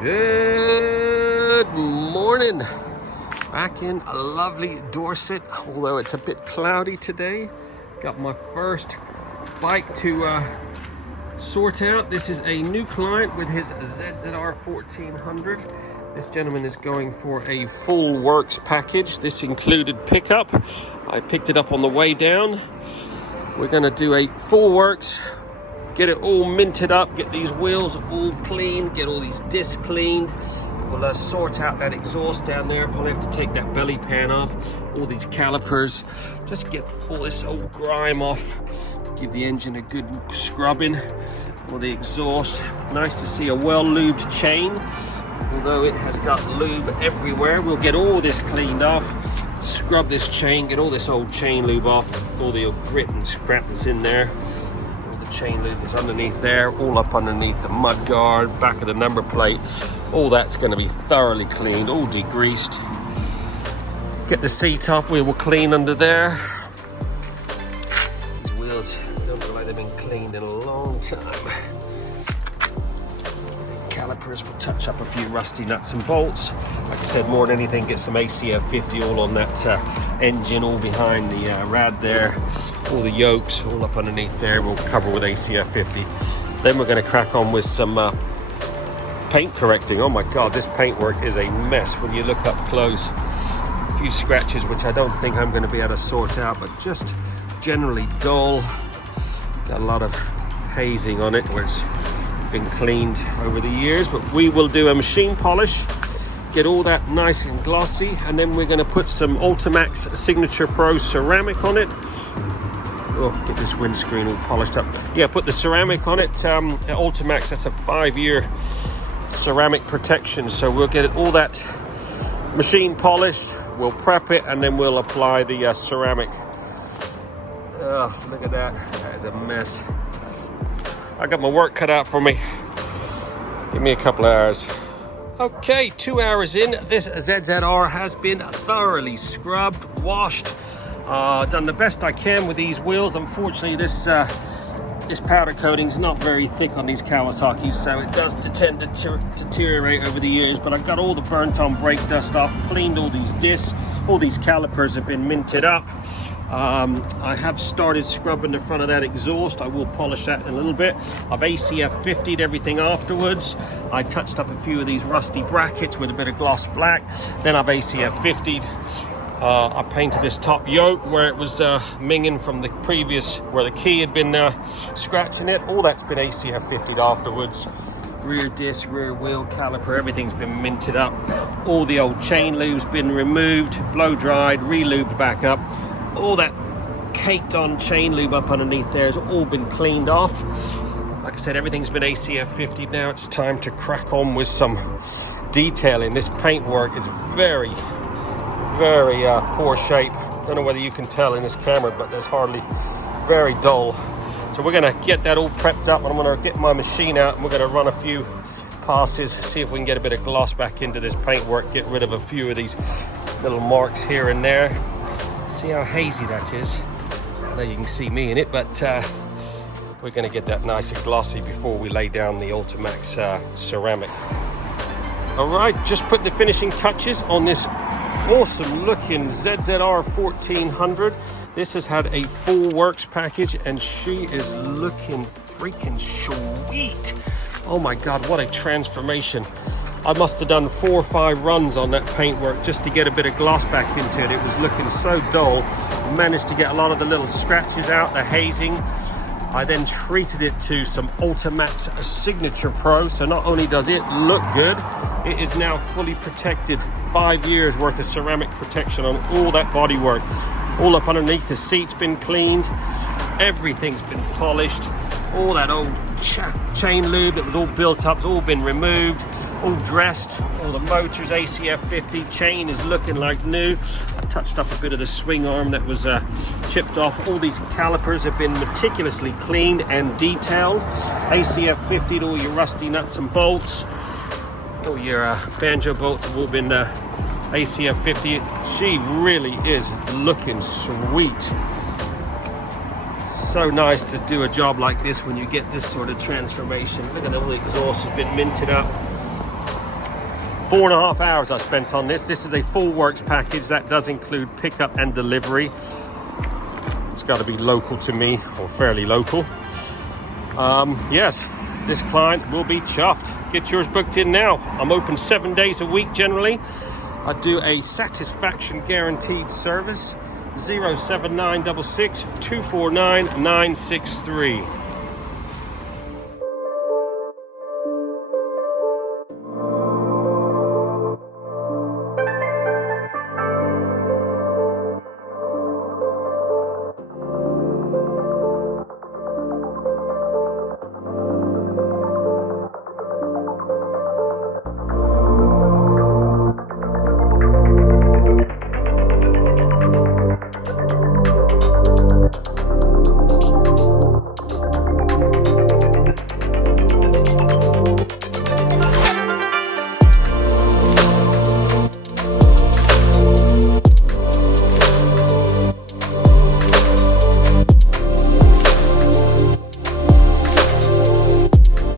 Good morning. Back in a lovely Dorset, although it's a bit cloudy today. Got my first bike to sort out. This is a new client with his ZZR1400. This gentleman is going for a full works package. This included pickup. I picked it up on the way down. We're gonna do a full works, get it all minted up, get these wheels all clean, get all these discs cleaned. We'll sort out that exhaust down there. Probably have to take that belly pan off, all these calipers, just get all this old grime off, give the engine a good scrubbing, all the exhaust. Nice to see a well-lubed chain, although it has got lube everywhere. We'll get all this cleaned off, scrub this chain, get all this old chain lube off, all the old grit and scrap that's in there. Chain loop is underneath there, all up underneath the mud guard, back of the number plate. All that's going to be thoroughly cleaned, all degreased. Get the seat off, we will clean under there. These wheels don't look like they've been cleaned in a long time. Calipers will touch up a few rusty nuts and bolts. Like I said, more than anything, get some ACF50 all on that engine, all behind the rad there. All the yokes all up underneath there, we'll cover with ACF50. Then we're going to crack on with some paint correcting. Oh my god, this paintwork is a mess when you look up close. A few scratches which I don't think I'm going to be able to sort out, but just generally dull. Got a lot of hazing on it where it's been cleaned over the years, but we will do a machine polish, get all that nice and glossy, and then we're going to put some Ultimax Signature Pro ceramic on it. Oh, get this windscreen all polished up. Yeah, put the ceramic on it. Ultimax, that's a 5-year ceramic protection. So we'll get it all that machine polished. We'll prep it and then we'll apply the ceramic. Oh, look at that. That is a mess. I got my work cut out for me. Give me a couple of hours. Okay, 2 hours in. This ZZR has been thoroughly scrubbed, washed. Done the best I can with these wheels. Unfortunately, this powder coating is not very thick on these Kawasaki's, so it does tend to deteriorate over the years. But I've got all the burnt on brake dust off, cleaned all these discs, all these calipers have been minted up. I have started scrubbing the front of that exhaust. I will polish that in a little bit. I've ACF50'd everything afterwards. I touched up a few of these rusty brackets with a bit of gloss black. Then I've ACF50'd. I painted this top yoke where it was minging from the previous, where the key had been scratching it. All that's been ACF50'd afterwards. Rear disc, rear wheel caliper, everything's been minted up. All the old chain lube's been removed, blow dried, re-lubed back up. All that caked on chain lube up underneath there has all been cleaned off. Like I said, everything's been ACF50'd. Now it's time to crack on with some detailing. This paintwork is very poor shape. Don't know whether you can tell in this camera, but there's hardly, very dull. So we're gonna get that all prepped up, and I'm gonna get my machine out and we're gonna run a few passes, see if we can get a bit of gloss back into this paintwork, get rid of a few of these little marks here and there. See how hazy that is. I know you can see me in it, but we're gonna get that nice and glossy before we lay down the Ultimax ceramic. All right, just put the finishing touches on this awesome looking ZZR1400. This has had a full works package and she is looking freaking sweet. Oh my god, what a transformation. I must have done 4 or 5 runs on that paintwork just to get a bit of gloss back into it. It was looking so dull. I managed to get a lot of the little scratches out, the hazing. I then treated it to some Ultimax Signature Pro, so not only does it look good, it is now fully protected. 5 years worth of ceramic protection on all that bodywork. All up underneath, the seat's been cleaned, everything's been polished. All that old chain lube that was all built up has all been removed, all dressed. All the motors ACF50, chain is looking like new. I touched up a bit of the swing arm that was chipped off. All these calipers have been meticulously cleaned and detailed. ACF50'd all your rusty nuts and bolts. All your banjo bolts have all been ACF50. She really is looking sweet. So nice to do a job like this when you get this sort of transformation. Look at all the exhaust has been minted up. 4.5 hours I spent on this. This is a full works package that does include pickup and delivery. It's got to be local to me, or fairly local. Yes, this client will be chuffed. Get yours booked in now. I'm open 7 days a week generally. I do a satisfaction guaranteed service. 07966 249 963.